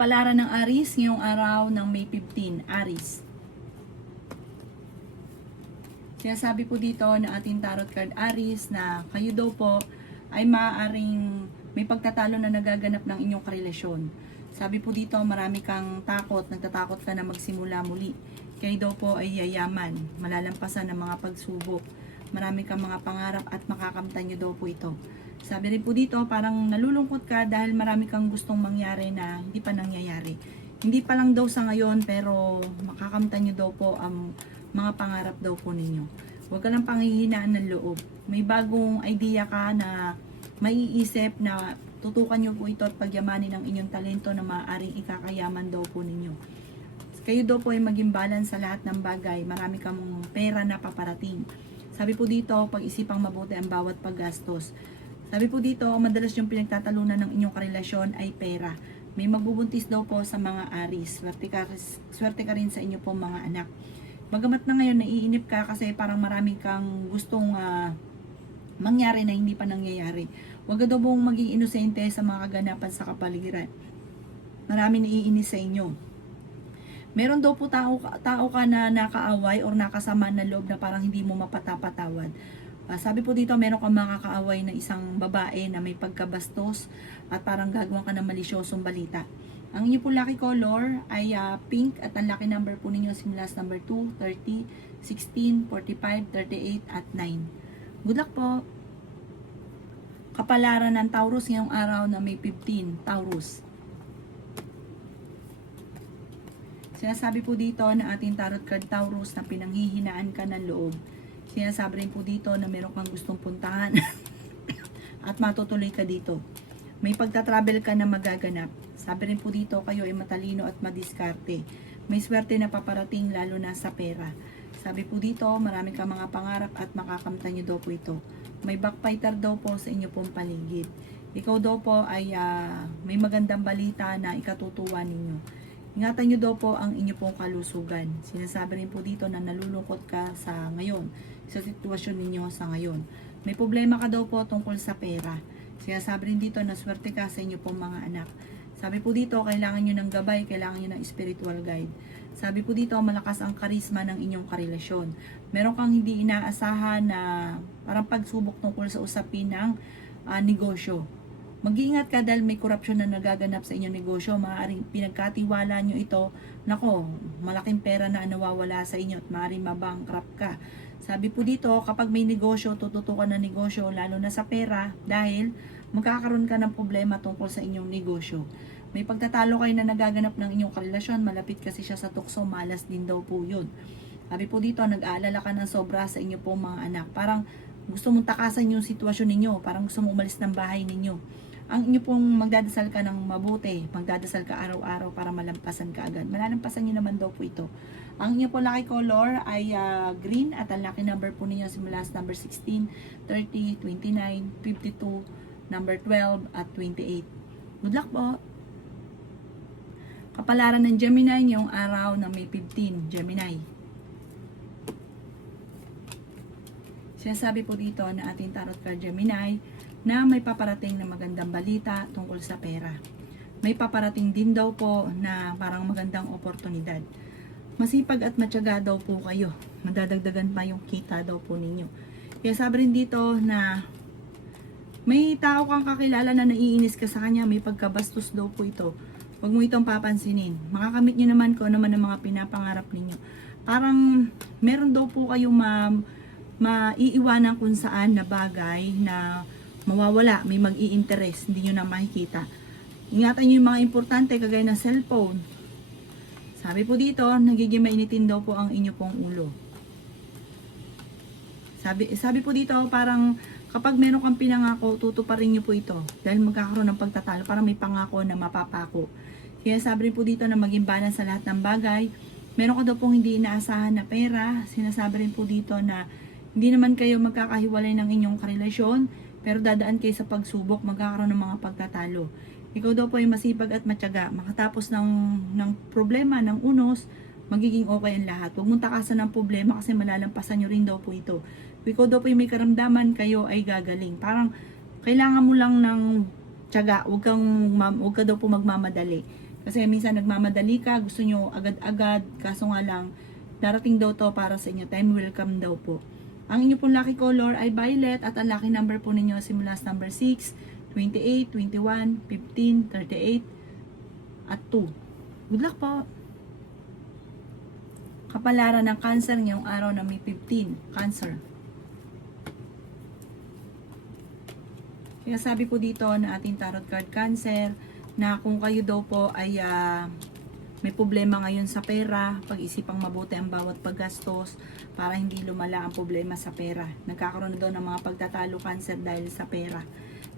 Kapalaran ng Aries ngayong araw ng May 15, Aries. Sinasabi po dito na ating tarot card Aries na kayo daw po ay maaaring may pagtatalo na nagaganap ng inyong karelasyon. Sabi po dito marami kang takot, nagtatakot ka na magsimula muli. Kayo daw po ay yayaman, malalampasan ng mga pagsubok. Marami kang mga pangarap at makakamtan nyo daw po ito. Sabi rin po dito, parang nalulungkot ka dahil marami kang gustong mangyari na hindi pa nangyayari. Hindi pa lang daw sa ngayon, pero makakamtan nyo daw po ang mga pangarap daw po ninyo. Huwag ka lang panghihinaan ng loob. May bagong idea ka na maiisip na tutukan nyo po ito at pagyamanin ang inyong talento na maaaring ikakayaman daw po ninyo. Kayo daw po ay maging balance sa lahat ng bagay. Marami kang pera na paparating. Sabi po dito, pag-isipang mabuti ang bawat paggastos. Sabi po dito, madalas yung pinagtatalunan ng inyong karelasyon ay pera. May magbubuntis daw po sa mga Aries. Swerte ka rin sa inyo po mga anak. Bagamat na ngayon naiinip ka kasi parang marami kang gustong mangyari na hindi pa nangyayari. Huwag ka daw pong maging inosente sa mga kaganapan sa kapaligiran. Marami naiinis sa inyo. Meron daw po tao ka na nakaaway or nakasama na loob na parang hindi mo mapatapatawad. Sabi po dito, meron kang makakaaway na isang babae na may pagkabastos at parang gagawa ka ng malisyosong balita. Ang inyo po lucky color ay pink at ang lucky number po ninyo simula sa number 2, 30, 16, 45, 38 at 9. Good luck po! Kapalaran ng Taurus ngayong araw na May 15, Taurus. Sinasabi po dito na ating tarot card Taurus na pinanghihinaan ka ng loob. Sinasabi rin po dito na meron kang gustong puntahan at matutuloy ka dito. May pagta-travel ka na magaganap. Sabi rin po dito kayo ay matalino at madiskarte. May swerte na paparating lalo na sa pera. Sabi po dito marami kang mga pangarap at makakamtan nyo daw po ito. May backfighter daw po sa inyo pong paligid. Ikaw daw po ay may magandang balita na ikatutuwa ninyo. Ingatan nyo daw po ang inyo pong kalusugan. Sinasabi rin po dito na nalulungkot ka sa ngayon, sa sitwasyon ninyo sa ngayon. May problema ka daw po tungkol sa pera. Sinasabi rin dito na swerte ka sa inyo pong mga anak. Sabi po dito, kailangan nyo ng gabay, kailangan nyo ng spiritual guide. Sabi po dito, malakas ang karisma ng inyong karelasyon. Meron kang hindi inaasahan na parang pagsubok tungkol sa usapin ng negosyo. Mag-iingat ka dahil may korupsyon na nagaganap sa inyong negosyo. Maaaring pinagkatiwala nyo ito. Nako, malaking pera na nawawala sa inyo at maaaring mabankrupt ka. Sabi po dito, kapag may negosyo, tututukan na negosyo, lalo na sa pera, dahil magkakaroon ka ng problema tungkol sa inyong negosyo. May pagtatalo kayo na nagaganap ng inyong karelasyon, malapit kasi siya sa tukso, malas din daw po yun. Sabi po dito, nag-aalala ka ng sobra sa inyo po mga anak. Parang gusto mong takasan yung sitwasyon ninyo, parang gusto mong umalis ng bahay ninyo. Ang inyo pong magdadasal ka ng mabuti, magdadasal ka araw-araw para malampasan ka agad. Malalampasan nyo naman daw po ito. Ang inyo po lucky color ay green at ang lucky number po ninyo simula sa number 16, 30, 29, 52, number 12 at 28. Good luck po! Kapalaran ng Gemini ngayong araw na May 15, Gemini. Sinasabi po dito na ating tarot card Gemini na may paparating na magandang balita tungkol sa pera. May paparating din daw po na parang magandang oportunidad. Masipag at matyaga daw po kayo. Madadagdagan pa yung kita daw po ninyo. Kaya sabi rin dito na may tao kang kakilala na naiinis ka sa kanya, may pagkabastos daw po ito. Huwag mo itong papansinin. Makakamit nyo naman kung ano man ang mga pinapangarap ninyo. Parang meron daw po kayong maiiwanan kung saan na bagay na mawawala, may mag-i-interest, hindi nyo na makikita. Ingatan nyo yung mga importante kagaya ng cellphone. Sabi po dito, nagiging mainitin daw po ang inyo pong ulo. Sabi po dito, parang kapag meron kang pinangako, tutuparin nyo po ito. Dahil magkakaroon ng pagtatalo, parang may pangako na mapapako. Kaya sabi po dito na maging balance sa lahat ng bagay. Meron ka daw pong hindi inaasahan na pera. Sinasabi rin po dito na hindi naman kayo magkakahiwalay ng inyong karelasyon, pero dadaan kayo sa pagsubok, magkakaroon ng mga pagtatalo. Ikaw daw po ay masipag at matyaga. Makatapos ng problema, ng unos, magiging okay ang lahat. Huwag mong takasan ng problema kasi malalampasan nyo rin daw po ito. Ikaw daw po ay may karamdaman, kayo ay gagaling. Parang kailangan mo lang ng tiyaga, huwag ka daw po magmamadali. Kasi minsan nagmamadali ka, gusto nyo agad-agad, kaso nga lang, darating daw to para sa inyo. Time will come daw po. Ang inyo pong lucky color ay violet at ang lucky number po ninyo simula sa number 6, 28, 21, 15, 38, at 2. Good luck po! Kapalaran ng Cancer ngayong araw na may 15. Cancer. Kaya sabi po dito na ating tarot card Cancer na kung kayo daw po ay may problema ngayon sa pera, pag-isipang mabuti ang bawat paggastos para hindi lumala ang problema sa pera. Nagkakaroon na daw ng mga pagtatalo Cancer dahil sa pera.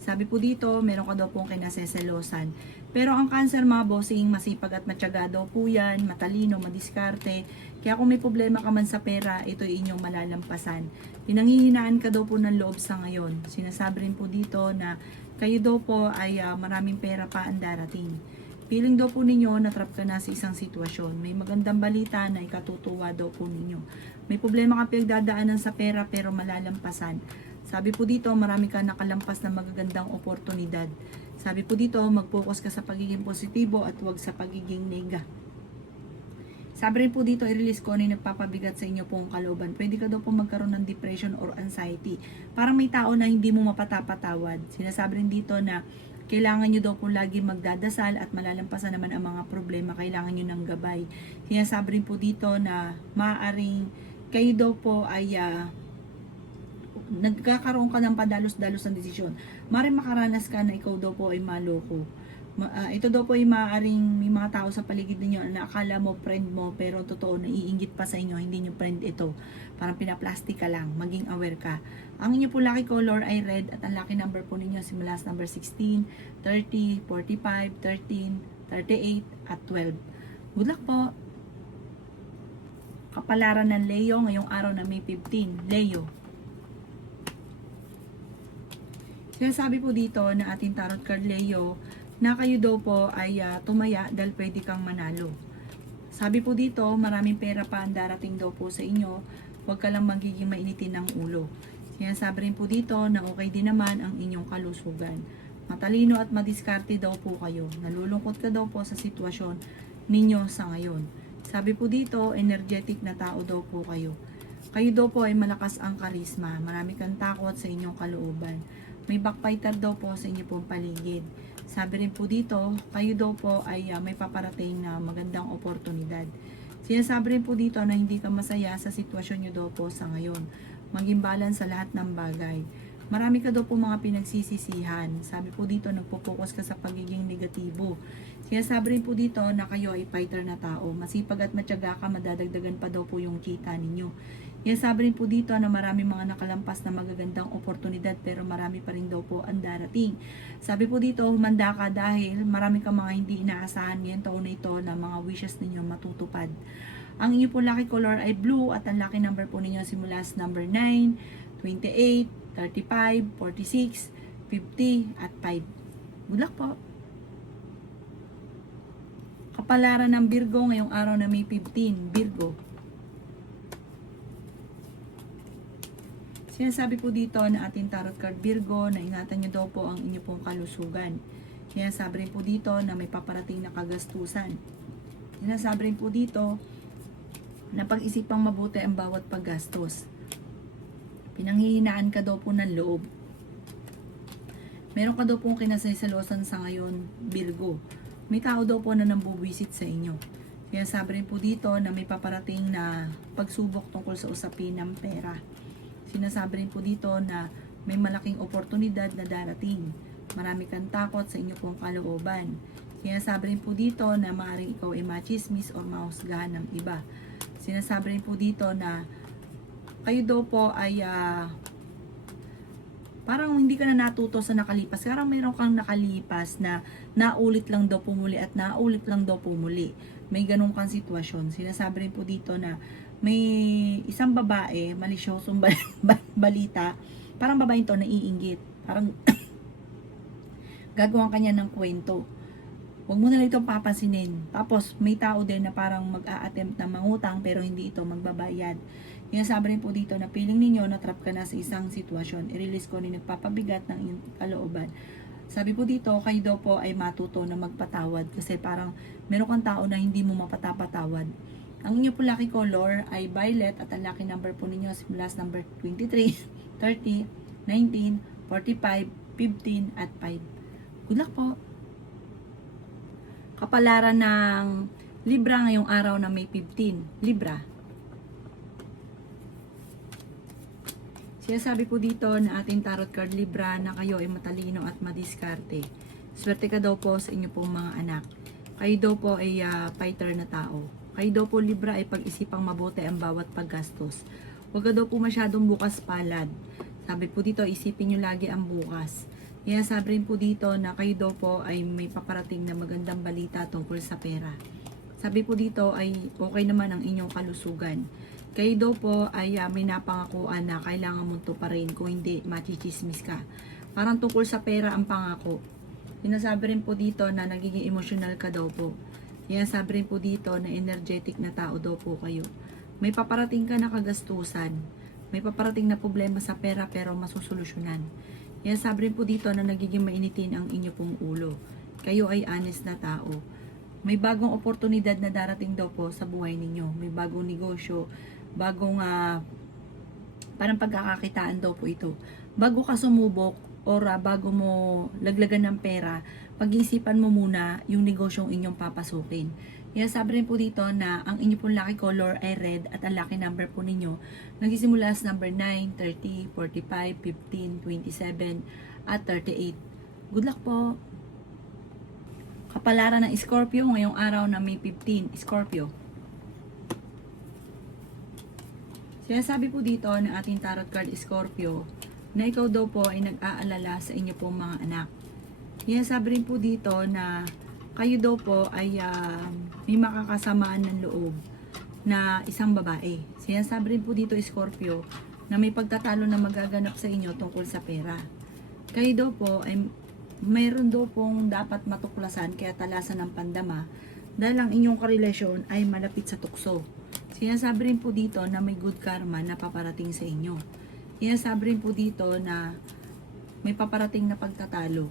Sabi po dito, meron ka daw pong kinaseselosan. Pero ang Cancer mga bossing, masipag at matyaga daw po yan, matalino, madiskarte. Kaya kung may problema ka man sa pera, ito ay inyong malalampasan. Pinanghihinaan ka daw po ng loob sa ngayon. Sinasabi rin po dito na kayo daw po ay maraming pera pa ang darating. Feeling daw po ninyo na trap ka na sa isang sitwasyon. May magandang balita na ikatutuwa daw po ninyo. May problema ka pinagdadaanan sa pera pero malalampasan. Sabi po dito, marami ka nakalampas na magagandang oportunidad. Sabi po dito, mag-focus ka sa pagiging positibo at huwag sa pagiging nega. Sabi rin po dito, i-release ko ano yung nagpapabigat sa inyo pong kalooban. Pwede ka daw po magkaroon ng depression or anxiety. Parang may tao na hindi mo mapatapatawad. Sinasabi rin dito na kailangan nyo daw po lagi magdadasal at malalampasan naman ang mga problema. Kailangan nyo ng gabay. Sinasabi rin po dito na maaaring kayo daw po ay nagkakaroon ka ng padalos-dalos ng desisyon. Maaaring makaranas ka na ikaw daw po ay maloko. Ito daw po ay maaaring may mga tao sa paligid ninyo na akala mo friend mo pero totoo naiinggit pa sa inyo, hindi nyo friend ito. Parang pinaplastic ka lang, maging aware ka. Ang inyo po lucky color ay red at ang lucky number po ninyo simula sa number 16, 30, 45, 13, 38 at 12. Good luck po! Kapalaran ng Leo ngayong araw na May 15. Leo. Sinasabi po dito na ating tarot card Leo na kayo daw po ay tumaya dahil pwede kang manalo. Sabi po dito, maraming pera pa ang darating daw po sa inyo, huwag ka lang magiging mainitin ng ulo. Sinasabi rin po dito na okay din naman ang inyong kalusugan. Matalino at madiskarte daw po kayo. Nalulungkot ka daw po sa sitwasyon ninyo sa ngayon. Sabi po dito, energetic na tao daw po kayo. Kayo daw po ay malakas ang karisma. Marami kang takot sa inyong kalooban. May backfighter daw po sa inyo pong paligid. Sabi rin po dito, kayo daw po ay may paparating na magandang oportunidad. Sinasabi rin po dito na hindi ka masaya sa sitwasyon nyo daw po sa ngayon. Maging balance sa lahat ng bagay. Marami ka daw po mga pinagsisisihan. Sabi po dito, nagpo-focus ka sa pagiging negatibo. Sinasabi rin po dito na kayo ay fighter na tao. Masipag at matyaga ka, madadagdagan pa daw po yung kita ninyo. Sabi rin po dito na marami mga nakalampas na magagandang oportunidad pero marami pa rin daw po ang darating. Sabi po dito, humanda ka dahil marami ka mga hindi inaasahan ngayon taon na ito na mga wishes ninyo matutupad. Ang inyo po lucky color ay blue at ang lucky number po ninyo simula sa number 9, 28, 35, 46, 50 at 5. Good luck po! Kapalaran ng Virgo ngayong araw na May 15. Virgo. Sinasabi po dito na ating tarot card Virgo na ingatan nyo daw po ang inyo pong kalusugan. Sinasabi rin po dito na may paparating na kagastusan. Sinasabi rin po dito na pag-isipang mabuti ang bawat paggastos. Pinanghihinaan ka daw po ng loob. Meron ka daw pong kinasaysalusan sa ngayon, Virgo. May tao daw po na nambuwisit sa inyo. Sinasabi rin po dito na may paparating na pagsubok tungkol sa usapin ng pera. Sinasabi rin po dito na may malaking oportunidad na darating. Marami kang takot sa inyo pong kalooban. Sinasabi rin po dito na maaaring ikaw ay machismis o mahusgahan ng iba. Sinasabi rin po dito na kayo daw po ay parang hindi ka na natuto sa nakalipas. Parang mayroon kang nakalipas na naulit lang daw pumuli at naulit lang daw pumuli. May ganun kang sitwasyon. Sinasabi rin po dito na may isang babae, malisyosong balita, parang babae to naiinggit. Parang gagawan kanya ng kwento. Huwag mo na lang itong papansinin. Tapos may tao din na parang mag-a-attempt na mangutang pero hindi ito magbabayad. Sinasabi rin po dito na feeling ninyo na trap ka na sa isang sitwasyon. I-release ko ni nagpapabigat ng iyong kalooban. Sabi po dito, kayo daw po ay matuto na magpatawad kasi parang meron kang tao na hindi mo mapatapatawad. Ang inyo po lucky color ay violet at ang lucky number po ninyo simula sa number 23, 30, 19, 45, 15 at 5. Good luck po! Kapalaran ng Libra ngayong araw na May 15. Libra. Sinasabi po dito na ating tarot card Libra na kayo ay matalino at madiskarte. Swerte ka daw po sa inyo pong mga anak. Kayo daw po ay fighter na tao. Kayo daw po Libra ay pag-isipang mabuti ang bawat paggastos. Huwag ka daw po masyadong bukas palad. Sabi po dito, isipin nyo lagi ang bukas. Kaya sabi rin po dito na kayo daw po ay may paparating na magandang balita tungkol sa pera. Sabi po dito ay okay naman ang inyong kalusugan. Kayo daw po ay may napangakuan na kailangan mong tuparin, kung hindi machichismis ka. Parang tungkol sa pera ang pangako. Sinasabi rin po dito na nagiging emotional ka daw po. Kaya sabi rin po dito na energetic na tao daw po kayo. May paparating ka na kagastusan. May paparating na problema sa pera pero masusolusyonan. Kaya sabi rin po dito na nagiging mainitin ang inyo pong ulo. Kayo ay honest na tao. May bagong oportunidad na darating daw po sa buhay ninyo. May bagong negosyo, bagong parang pagkakakitaan daw po ito. Bago ka sumubok or bago mo laglagan ng pera, pag-iisipan mo muna yung negosyong inyong papasukin. Kaya sabi rin po dito na ang inyo pong lucky color ay red at ang lucky number po ninyo nagsisimula sa number 9, 30, 45, 15, 27 at 38. Good luck po! Kapalaran ng Scorpio ngayong araw na May 15, Scorpio. Sinasabi po dito ng ating tarot card Scorpio na ikaw daw po ay nag-aalala sa inyo pong mga anak. Sinasabi rin po dito na kayo daw po ay may makakasamaan ng loob na isang babae. Sinasabi rin po dito Scorpio na may pagtatalo na magaganap sa inyo tungkol sa pera. Kayo daw po ay mayroon daw pong dapat matuklasan kaya talasan ng pandama dahil ang inyong karelasyon ay malapit sa tukso. Sinasabi rin po dito na may good karma na paparating sa inyo. Sinasabi rin po dito na may paparating na pagtatalo.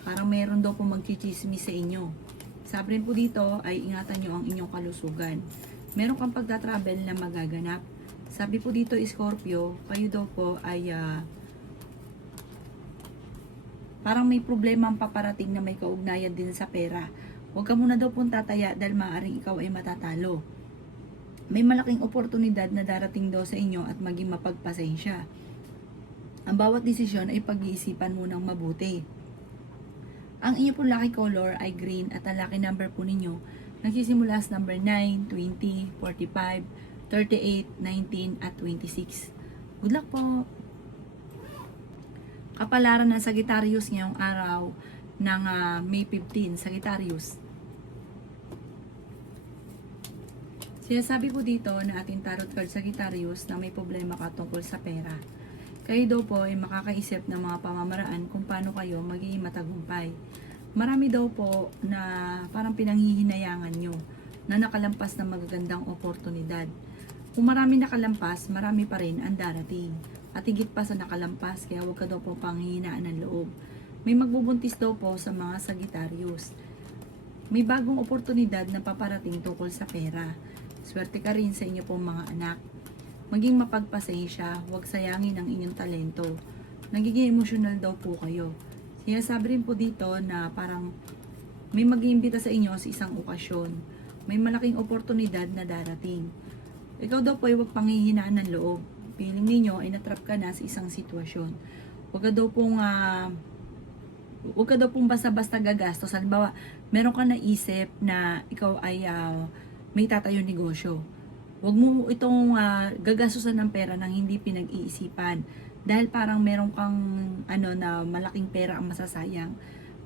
Parang mayroon daw pong magchichismis sa inyo. Sabi rin po dito ay ingatan nyo ang inyong kalusugan. Meron kang pagtatravel na magaganap. Sabi po dito Scorpio, kayo daw po ay parang may problema ang paparating na may kaugnayan din sa pera. Huwag ka muna daw pong tataya dahil maaaring ikaw ay matatalo. May malaking oportunidad na darating daw sa inyo at maging mapagpasensya. Ang bawat desisyon ay pag-iisipan mo ng mabuti. Ang inyo pong lucky color ay green at ang lucky number po ninyo nagsisimula sa number 9, 20, 45, 38, 19 at 26. Good luck po! Kapalaran ng Sagittarius ngayong araw ng May 15, Sagittarius. Sinasabi po dito na ating tarot card Sagittarius na may problema ka tungkol sa pera. Kayo daw po ay makakaisip ng mga pamamaraan kung paano kayo magiging matagumpay. Marami daw po na parang pinanghihinayangan nyo na nakalampas na magagandang oportunidad. Kung marami nakalampas, marami pa rin ang darating. At higit pa sa nakalampas, kaya huwag ka daw po panghihinaan ng loob. May magbubuntis daw po sa mga Sagittarius. May bagong oportunidad na paparating tungkol sa pera. Swerte ka rin sa inyo pong mga anak. Maging mapagpasensya, huwag sayangin ang inyong talento. Nagiging emotional daw po kayo. Sinasabi rin po dito na parang may mag-iimbita sa inyo sa isang okasyon. May malaking oportunidad na darating. Ikaw daw po ay huwag panghihinaan ng loob. Feeling ninyo ay natrap ka na sa isang sitwasyon. Huwag ka daw pong basta-basta gagastos. Halimbawa, meron ka naisip na ikaw ay may tatayo negosyo. Huwag mo itong gagastusan ng pera nang hindi pinag-iisipan. Dahil parang meron kang na malaking pera ang masasayang.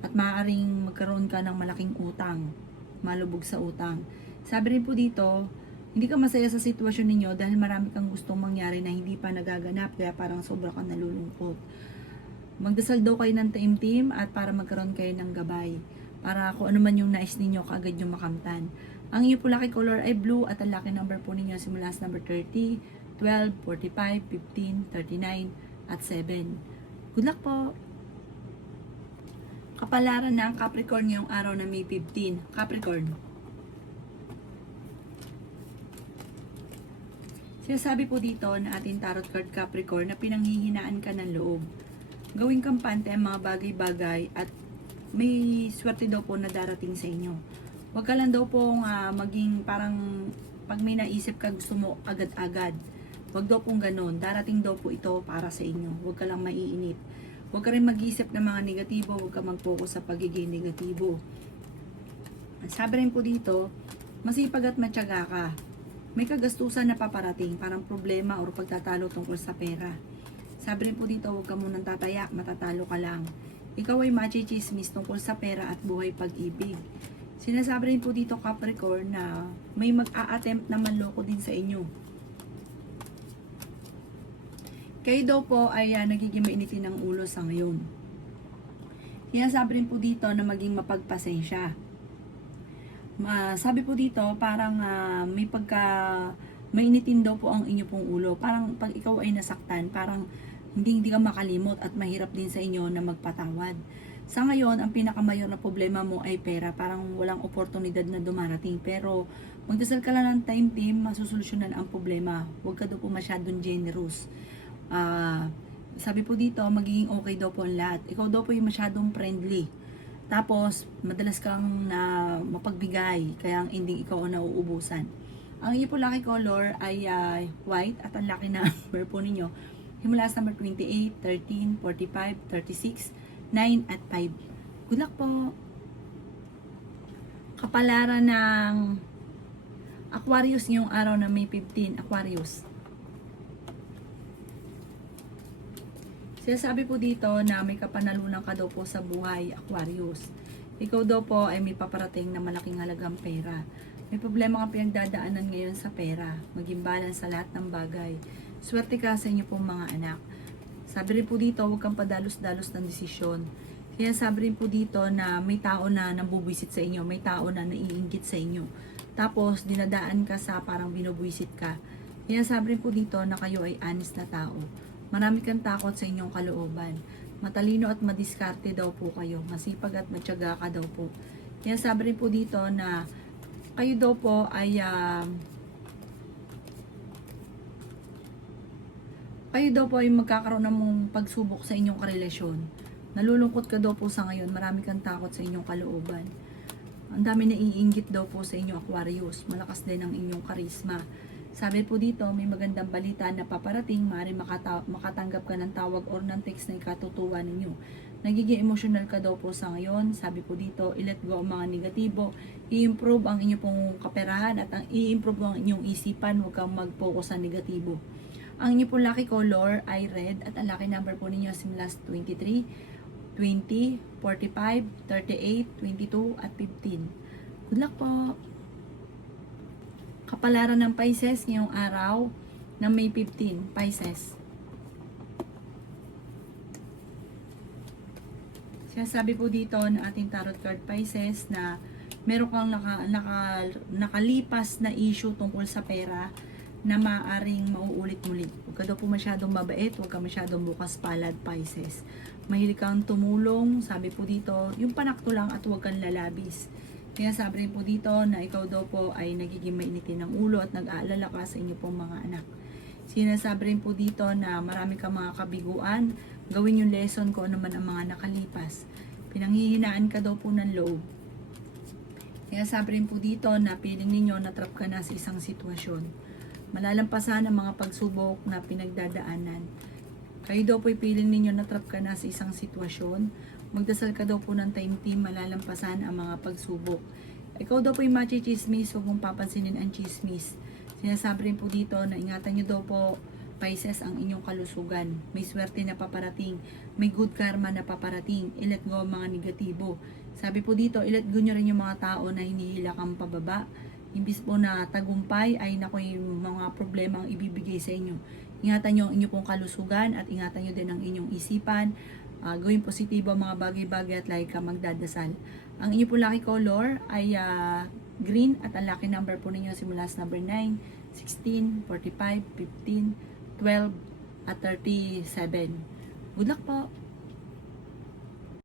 At maaaring magkaroon ka ng malaking utang. Malubog sa utang. Sabi rin po dito, hindi ka masaya sa sitwasyon ninyo dahil marami kang gustong mangyari na hindi pa nagaganap kaya parang sobra kang nalulungkot. Magdasal daw kayo ng taimtim at para magkaroon kayo ng gabay. Para kung ano man yung nais ninyo, kaagad yung makamtan. Ang iyo po lucky color ay blue at ang lucky number po ninyo simula sa number 30, 12, 45, 15, 39 at 7. Good luck po! Kapalaran ng Capricorn ngayong araw na May 15. Capricorn. Sinasabi po dito na ating tarot card Capricorn na pinanghihinaan ka ng loob. Gawing kampante ang mga bagay-bagay at may swerte daw po na darating sa inyo. Huwag ka lang daw pong maging parang pag may naisip ka gusto mo agad-agad. Huwag daw pong ganun. Darating daw po ito para sa inyo. Huwag ka lang maiinit. Huwag ka rin mag-isip ng mga negatibo. Huwag ka mag-focus sa pagiging negatibo. Sabi rin po dito, masipag at matyaga ka. May kagastusan na paparating, parang problema o pagtatalo tungkol sa pera. Sabi rin po dito, huwag ka munang tatayak, matatalo ka lang. Ikaw ay machichismis tungkol sa pera at buhay pag-ibig. Sinasabi rin po dito Capricorn na may mag-a-attempt na manloko din sa inyo. Kayo daw po ay nagiging mainitin ng ulo sa ngayon. Sinasabi rin po dito na maging mapagpasensya. Sabi po dito, parang mainitin daw po ang inyo pong ulo. Parang pag ikaw ay nasaktan, parang hindi ka makalimot at mahirap din sa inyo na magpatawad. Sa ngayon, ang pinakamayor na problema mo ay pera. Parang walang oportunidad na dumarating. Pero magdasal ka lang ng time team, masusolusyonan ang problema. Huwag ka daw po masyadong generous. Sabi po dito, magiging okay daw po ang lahat. Ikaw daw po yung masyadong friendly. Tapos, madalas kang na mapagbigay, kaya ang ending ikaw ang nauubusan. Ang iyo po lucky color ay white at ang lucky number po ninyo, himula sa number 28, 13, 45, 36, 9 at 5. Good luck po! Kapalaran ng Aquarius ngayong araw na May 15, Aquarius. Sinasabi po dito na may kapanalunan ka daw po sa buhay, Aquarius. Ikaw daw po ay may paparating na malaking halagang pera. May problema kang pinagdadaanan ngayon sa pera. Maging balance sa lahat ng bagay. Swerte ka sa inyo pong mga anak. Sabi rin po dito, huwag kang padalos-dalos ng desisyon. Kaya sabi rin po dito na may tao na nabubwisit sa inyo. May tao na naiinggit sa inyo. Tapos, dinadaan ka sa parang binubwisit ka. Kaya sabi rin po dito na kayo ay honest na tao. Marami kang takot sa inyong kalooban. Matalino at madiskarte daw po kayo. Masipag at matyaga ka daw po. Kaya sabi rin po dito na kayo daw po ay magkakaroon ng pagsubok sa inyong karelasyon. Nalulungkot ka daw po sa ngayon. Marami kang takot sa inyong kalooban. Ang dami na iinggit daw po sa inyo, Aquarius. Malakas din ang inyong karisma. Sabi po dito, may magandang balita na paparating, maaaring makatanggap ka ng tawag or ng text na ikatutuwa ninyo. Nagiging emotional ka daw po sa ngayon. Sabi po dito, i-let go ang mga negatibo, i-improve ang inyong pong kaperahan at i-improve ang inyong isipan, huwag kang mag-focus sa negatibo. Ang inyong pong lucky color ay red at ang lucky number po ninyo simulas 23, 20, 45, 38, 22 at 15. Good luck po! Kapalaran ng Pisces ngayong araw ng May 15, Pisces. Sinasabi po dito ng ating tarot card Pisces na meron kang nakalipas na issue tungkol sa pera na maaaring mauulit muli. Huwag ka daw po masyadong mabait, huwag ka masyadong bukas palad Pisces. Mahilig kang tumulong, sabi po dito, yung panakto lang at huwag kang lalabis. Kaya sabi rin po dito na ikaw daw po ay nagiging mainitin ng ulo at nag-aalala ka sa inyo pong mga anak. Sinasabi rin po dito na marami kang mga kabiguan, gawin yung lesson ko naman ang mga nakalipas. Pinanghihinaan ka daw po ng loob. Kaya sabi rin po dito na feeling ninyo natrap ka na sa isang sitwasyon. Malalampasan ang mga pagsubok na pinagdadaanan. Kayo daw po feeling ninyo natrap ka na sa isang sitwasyon. Magdasal ka daw po ng time team, malalampasan ang mga pagsubok. Ikaw daw po yung machichismis, huwag mong papansinin ang chismis. Sinasabi rin po dito na ingatan nyo daw po, Pisces, ang inyong kalusugan. May swerte na paparating, may good karma na paparating, i-let go ang mga negatibo. Sabi po dito, i-let go nyo rin yung mga tao na hinihila kang pababa. Imbis po na tagumpay ay naku yung mga problema ang ibibigay sa inyo. Ingatan nyo ang inyong pong kalusugan at ingatan nyo din ang inyong isipan. Gawin positibo ang mga bagay-bagay at lagi ka magdadasal. Ang inyo po lucky color ay green at ang lucky number po ninyo simula sa number 9, 16, 45, 15, 12 at 37. Good luck po!